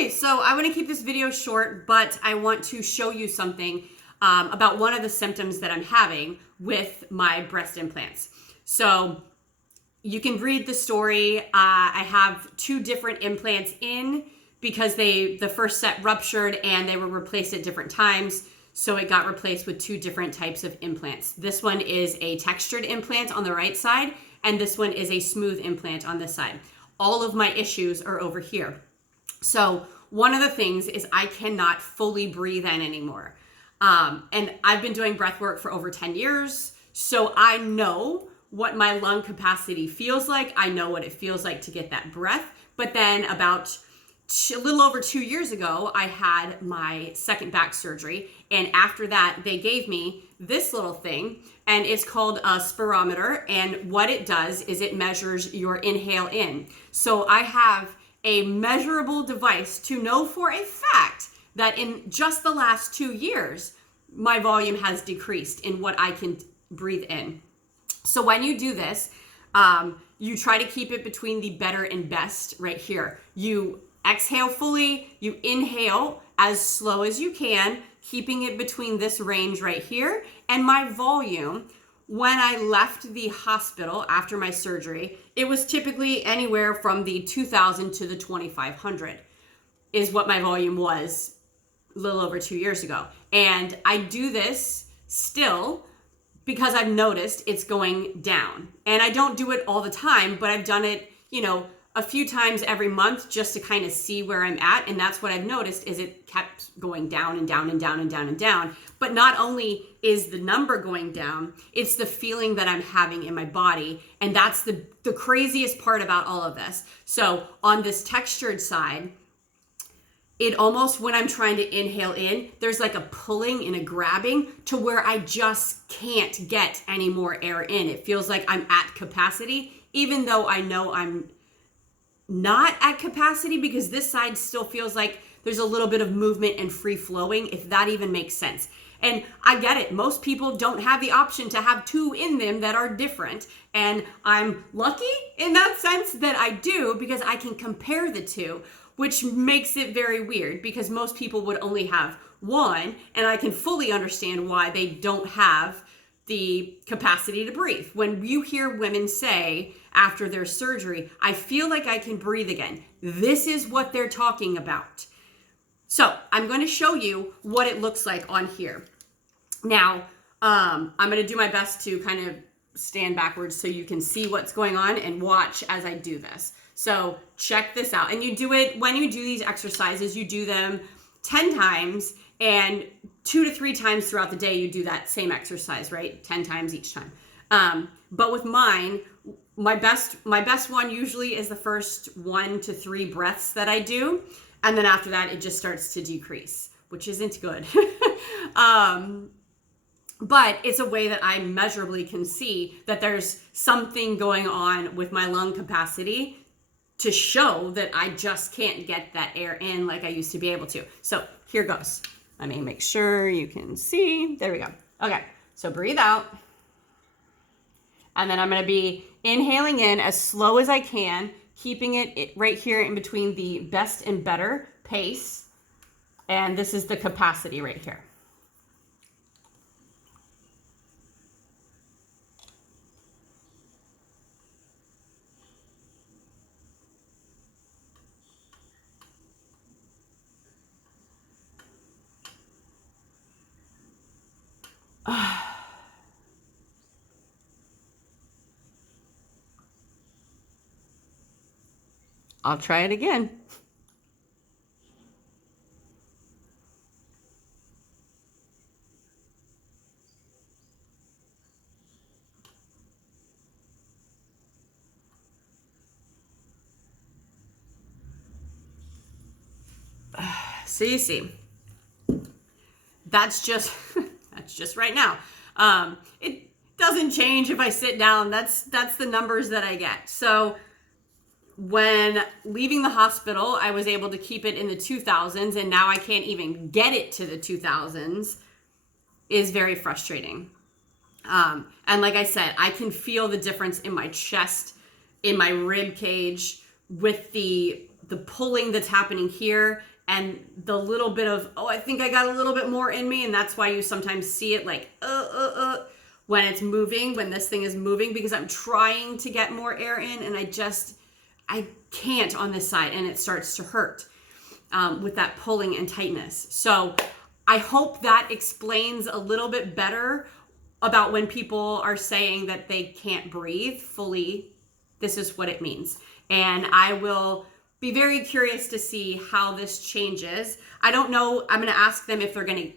Okay, so I want to keep this video short, but I want to show you something about one of the symptoms that I'm having with my breast implants. So you can read the story. I have 2 different implants in because the first set ruptured and they were replaced at different times. So it got replaced with 2 different types of implants. This one is a textured implant on the right side, and this one is a smooth implant on this side. All of my issues are over here. So one of the things is I cannot fully breathe in anymore. And I've been doing breath work for over 10 years. So I know what my lung capacity feels like. I know what it feels like to get that breath. But then about a little over 2 years ago, I had my second back surgery. And after that, they gave me this little thing, and it's called a spirometer. And what it does is it measures your inhale in. So I have a measurable device to know for a fact that in just the last 2 years, my volume has decreased in what I can breathe in. So when you do this, you try to keep it between the better and best right here. You exhale fully, you inhale as slow as you can, keeping it between this range right here. And my volume, when I left the hospital after my surgery, it was typically anywhere from the 2,000 to the 2,500 is what my volume was a little over 2 years ago. And I do this still because I've noticed it's going down. And I don't do it all the time, but I've done it, a few times every month just to kind of see where I'm at. And that's what I've noticed is it kept going down and down and down and down and down. But not only is the number going down, it's the feeling that I'm having in my body. And that's the craziest part about all of this. So on this textured side, it almost, when I'm trying to inhale in, there's like a pulling and a grabbing to where I just can't get any more air in. It feels like I'm at capacity, even though I know I'm not at capacity, because this side still feels like there's a little bit of movement and free flowing, if that even makes sense. And I get it. Most people don't have the option to have 2 in them that are different. And I'm lucky in that sense that I do, because I can compare the 2, which makes it very weird because most people would only have 1. And I can fully understand why they don't have the capacity to breathe. When you hear women say after their surgery, I feel like I can breathe again, this is what they're talking about. So I'm going to show you what it looks like on here. Now, I'm going to do my best to kind of stand backwards so you can see what's going on and watch as I do this. So check this out. And you do it, when you do these exercises, you do them 10 times, and 2 to 3 times throughout the day, you do that same exercise, right? 10 times each time. But with mine, my best one usually is the first 1 to 3 breaths that I do. And then after that, it just starts to decrease, which isn't good. But it's a way that I measurably can see that there's something going on with my lung capacity to show that I just can't get that air in like I used to be able to. So here goes. Let me make sure you can see. There we go. Okay, so breathe out. And then I'm going to be inhaling in as slow as I can, keeping it right here in between the best and better pace. And this is the capacity right here. I'll try it again. So you see, that's just right now. It doesn't change if I sit down. That's the numbers that I get. So when leaving the hospital, I was able to keep it in the 2000s, and now I can't even get it to the 2000s. Is very frustrating. And like I said, I can feel the difference in my chest, in my rib cage, with the the pulling that's happening here and the little bit of, oh, I think I got a little bit more in me. And that's why you sometimes see it like, when it's moving, when this thing is moving, because I'm trying to get more air in and I can't on this side, and it starts to hurt with that pulling and tightness. So I hope that explains a little bit better about when people are saying that they can't breathe fully. This is what it means. And I will be very curious to see how this changes. I don't know. I'm going to ask them if they're going to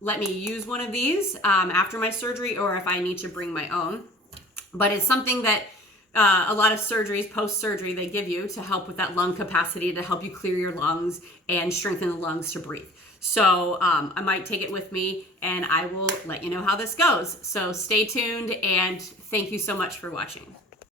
let me use one of these after my surgery, or if I need to bring my own. But it's something that a lot of surgeries, post-surgery, they give you to help with that lung capacity, to help you clear your lungs and strengthen the lungs to breathe. So I might take it with me, and I will let you know how this goes. So stay tuned, and thank you so much for watching.